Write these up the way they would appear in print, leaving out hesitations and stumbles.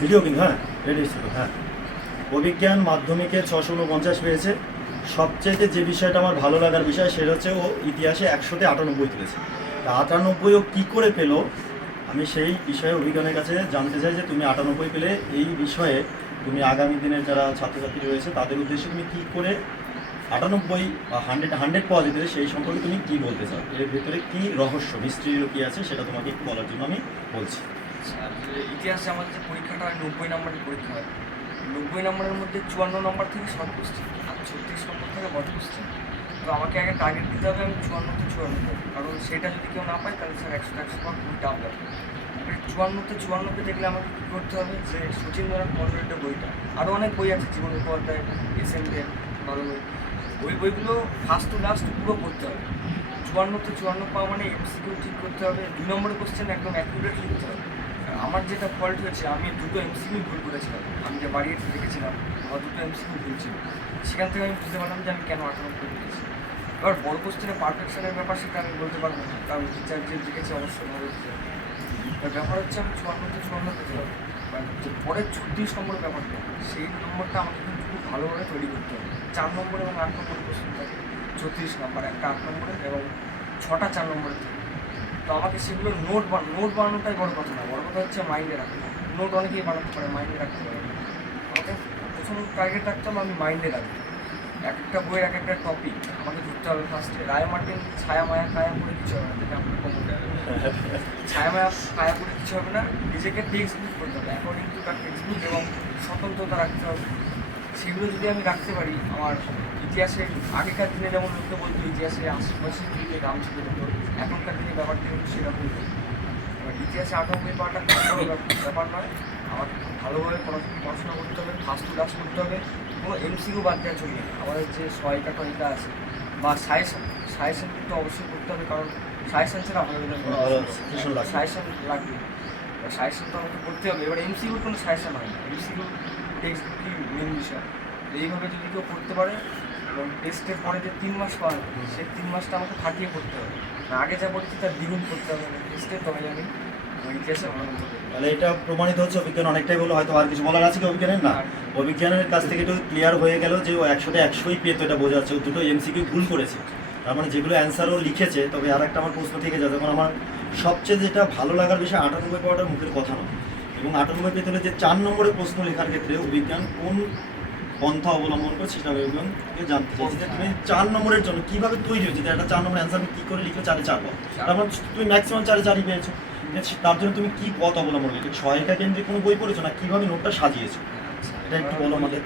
Video কিন্তু হ্যাঁ ready ছিল হ্যাঁ। অভিজ্ঞান মাধ্যমিকে 649 পেয়েছে। সবচেয়ে যে বিষয়টা আমার ভালো লাগার বিষয় সেটা হচ্ছে ও ইতিহাসে 100-তে 98 তুলেছে। তা 98 ও কী করে পেলো আমি সেই বিষয়ে অভিজ্ঞানের কাছে জানতে চাই যে তুমি 98 পেলে এই বিষয়ে তুমি আগামী দিনের যারা ছাত্রছাত্রী রয়েছে তাদের উদ্দেশ্যে তুমি কী করে 98 বা 100 পাওয়া যেতে সেই সম্পর্কে তুমি কী বলতে চাও, এর ভিতরে কী রহস্য মিস্ট্রিও কী আছে সেটা তোমাকে একটু বলার জন্য আমি বলছি। ইতিহাসে আমাদের যে পরীক্ষাটা হয় 90 নম্বরের পরীক্ষা হয়। 90 নম্বরের মধ্যে 54 নম্বর থেকে শর্ট কোশ্চেন আর 36 নম্বর থেকে বড় কোশ্চেন। তো আমাকে আগে টার্গেট দিতে হবে আমি 54-তে 54, কারণ সেটা যদি কেউ না পায় তাহলে স্যার 100 পাওয়া খুবই টাফ ব্যাপার। 54-তে 54 দেখলে আমাকে কী করতে হবে যে সচিন্দ্রনাথ মন্ডলের বইটা, আরও অনেক বই আছে, জীবন উপাধ্যায়, এসএমদের ভালো বই, ওই বইগুলো ফার্স্ট টু লাস্ট পুরো পড়তে হবে। 54-তে 54 পাওয়া মানে এমসিকিউ ঠিক করতে হবে, 2 নম্বরের কোশ্চেন একদম অ্যাকুরেট লিখতে হবে। আমার যেটা ফল্ট হয়েছে, আমি দুটো এমসিকিউ ভুল করেছিলাম, আমি যে বাড়িয়ে রেখেছিলাম আমার দুটো এমসিকিউ ভুল ছিল। সেখান থেকে আমি বুঝতে পারলাম যে আমি কেন 98 লিখেছি। এবার বড় কোশ্চেনে পারফেকশনের ব্যাপার সেটা আমি বলতে পারবো না, কারণ টিচার যে লিখেছে অবশ্যই ভালো লিখেছে। এবার ব্যাপার হচ্ছে আমি 54-তে 54 পেতে হবে, বাট যে পরের 36 নম্বরের ব্যাপারটা সেই নম্বরটা আমাকে কিন্তু খুব ভালোভাবে তৈরি করতে হবে। 4 নম্বর এবং 8 নম্বরের কোশ্চেন থাকে, 36 নম্বর একটা 8 নম্বরের এবং 6টা 4 নম্বরের থাকে। তো আমাকে সেগুলো নোট বানানোটাই বড় কথা না, বড় কথা হচ্ছে মাইন্ডে রাখা। নোট অনেকেই বানাতে পারে, মাইন্ডে রাখতে পারে না। আমাকে প্রথম টার্গেট রাখতে হবে আমি মাইন্ডে রাখবো। এক একটা বইয়ের এক একটা টপিক আমাকে ধরতে হবে। ফার্স্টে রায় মার্টিন ছায়া মায়া কায়া করে কিছু হবে না, যেটা আপনার কমন ছায়া মায়া কায়া করে কিছু হবে না, নিজেকে টেক্সট বুক করতে হবে, অ্যাকর্ডিং টু তার টেক্সট বুক এবং স্বতন্ত্রতা রাখতে হবে। সেগুলো যদি আমি রাখতে পারি, আমার ইতিহাসে আগেকার দিনে যেমন লোককে বলতো ইতিহাসে 80% দিকে দাম ছিল, তো এখনকার দিনে ব্যাপারটা কিন্তু সেরকম নেই। এবার ইতিহাসে 98 পাওয়াটা কোনো ব্যাপার নয়, আমাকে খুব ভালোভাবে পড়াশোনা করতে হবে, ফার্স্ট টু লাস্ট করতে হবে, কোনো এমসিকিউ বাদ দেওয়া চলবে না। আমাদের যে সহায়িকা টয়িকা আছে বা সাজেশন কিন্তু অবশ্যই করতে হবে, কারণ সাজেশন ছাড়া ভালো সাজেশন লাগবে, সাজেশন তো আমাকে করতে হবে। এবার এমসিকিউর কোনো সাজেশন হয় না, এমসিকিউ টেক্সট বুকই মেন বিষয়। এইভাবে যদি কেউ করতে পারে এবং টেস্টের পরে যে 3 মাস পাওয়া যাবে সেই 3 মাসটা আমাকে ফাটিয়ে করতে হবে, আগে যা পড়েছি তার দ্বিগুণ করতে হবে টেস্টে, তবে আমি ইতিহাসে ভালো করতে হবে। তাহলে এটা প্রমাণিত হচ্ছে অভিজ্ঞান অনেকটাই বলো, হয়তো আর কিছু বলার আছে কি অভিজ্ঞানের? না, অভিজ্ঞানের কাছ থেকে একটু ক্লিয়ার হয়ে গেল যে ও 100-তে 100ই পেতো, এটা বোঝা যাচ্ছে। ও দুটো এমসিকিউ ভুল করেছে, তার মানে যেগুলো অ্যান্সারও লিখেছে। তবে আর একটা আমার প্রশ্ন থেকে যায়, যেমন আমার সবচেয়ে যেটা ভালো লাগার বিষয় 98 পাওয়াটা মুখের কথা নয়, এবং 98 পেতে হলে যে 4 নম্বরের প্রশ্ন লেখার ক্ষেত্রে অভিজ্ঞান কোন পন্থা অবলম্বন করে সেটা আমি অভিজ্ঞানকে জানতে চাইছি যে তুমি 4 নম্বরের জন্য কীভাবে তৈরি হয়েছে, একটা 4 নম্বরের অ্যান্সার আমি কী করে লিখে 4-এ 4 পাবো, তার মানে তুমি ম্যাক্সিমাম 4-এ 4ই পেয়েছো। তার জন্য তুমি কী পথ অবলম্বন করছো, সহায়িকা কেন্দ্রে কোনো বই পড়েছো না কীভাবে নোটটা সাজিয়েছো, এটা একটু বলো আমাদের।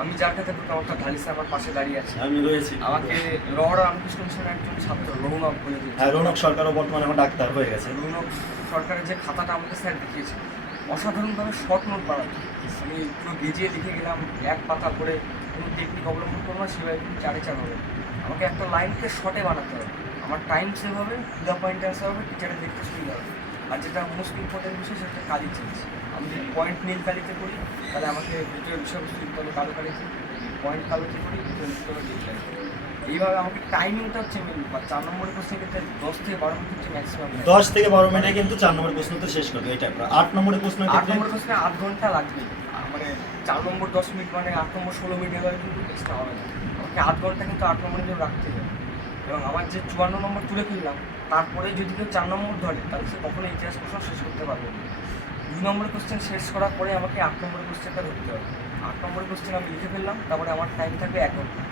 আমি যার কাছে আমার ঢালি স্যার আমার পাশে দাঁড়িয়ে আছে, আমি রয়েছি, আমাকে রহড়া রামকৃষ্ণ মিশনের একজন ছাত্র রৌনক বলে দিয়েছে। হ্যাঁ, রৌনক সরকারও বর্তমানে আমার ডাক্তার হয়ে গেছে। রৌনক সরকারের যে খাতাটা আমাকে স্যার দেখিয়েছে, অসাধারণভাবে শর্ট নোট বানাতো। আমি পুরো ভিজিয়ে লিখে গেলাম, এক পাতা করে, কোনো টেকনিক অবলম্বন করবো না, সেভাবে 4-এ 4 হবে। আমাকে একটা লাইনকে শর্টে বানাতে হবে, আমার টাইম সেভ হবে, টু দ্য পয়েন্ট অ্যান্সার হবে, টিচারের দেখতে সুবিধা হবে। আর যেটা মোস্ট ইম্পর্টেন্ট বিষয় সেটা কালি চেঞ্জ। আমি যদি পয়েন্ট নীল কালিতে করি তাহলে আমাকে ভিতরে বিষয়বস্তু লিখতে হবে কালো কালিতে, পয়েন্ট কালোতে করি ভিতরে লিখতে হবে নীল কালিতে। এইভাবে আমাকে টাইমিংটা হচ্ছে মেন। 4 নম্বরের কোশ্চেন ক্ষেত্রে 10 থেকে 12 মিনিট হচ্ছে ম্যাক্সিমাম। 10 থেকে 12 মিনিটে কিন্তু 4 নম্বরের প্রশ্ন তো শেষ করবে, এটা 8 নম্বরের প্রশ্ন 8 নম্বরের প্রশ্নে 8 ঘন্টা লাগবে, মানে 4 নম্বর 10 মিনিট মানে 8 নম্বর 16 মিনিট হলে কিন্তু এক্সট্রা হবে না। আমাকে 8 ঘন্টা কিন্তু 8 নম্বরের জন্য রাখতে হবে। এবং আমার যে 54 নম্বর তুলে ফেললাম, তারপরে যদি কেউ 4 নম্বর ধরে তাহলে সে কখনো ইতিহাস প্রশ্ন শেষ করতে পারবে না। 2 নম্বরের কোশ্চেন শেষ করার পরে আমাকে 8 নম্বরের কোশ্চেনটা ধরতে হবে। 8 নম্বরের কোশ্চেন আমি লিখে ফেললাম, তারপরে আমার টাইম থাকবে 1 ঘন্টা।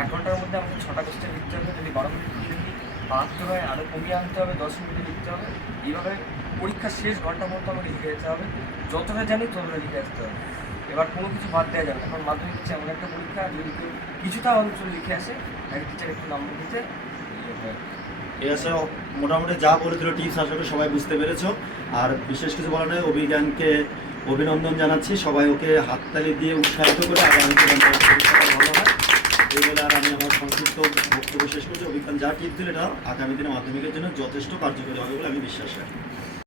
1 ঘন্টার মধ্যে আমাকে 6টা কোশ্চেন লিখতে হবে, যদি 12 মিনিট লিখি 72 হয়, আরও কমিয়ে আনতে হবে, 10 মিনিটে লিখতে হবে। এইভাবে পরীক্ষার শেষ ঘন্টার মধ্যে আমাকে লিখে যেতে হবে, যতটা জানি ততটা লিখে আসতে হবে। এবার কোনো কিছু বাদ দেওয়া যাবে না, কারণ মাধ্যমিক হচ্ছে এমন একটা পরীক্ষা, যদি কেউ কিছুটা অঞ্চল লিখে আসে এক টিচার একটু নাম্বার দিতে ঠিক আছে। মোটামুটি যা বলে দিল টিপস আশা করি সবাই বুঝতে পেরেছো। আর বিশেষ কিছু বলা নেই, অভিজ্ঞানকে অভিনন্দন জানাচ্ছি, সবাই ওকে হাততালি দিয়ে উৎসাহিত করে আগামী ভালো হয় এই বলে আর আমি আমার সংক্ষিপ্ত বক্তব্য শেষ করছি। অভিজ্ঞান যা টিপ দিল এটা আগামী দিনে মাধ্যমিকের জন্য যথেষ্ট কার্যকরী হবে বলে আমি বিশ্বাস রাখি।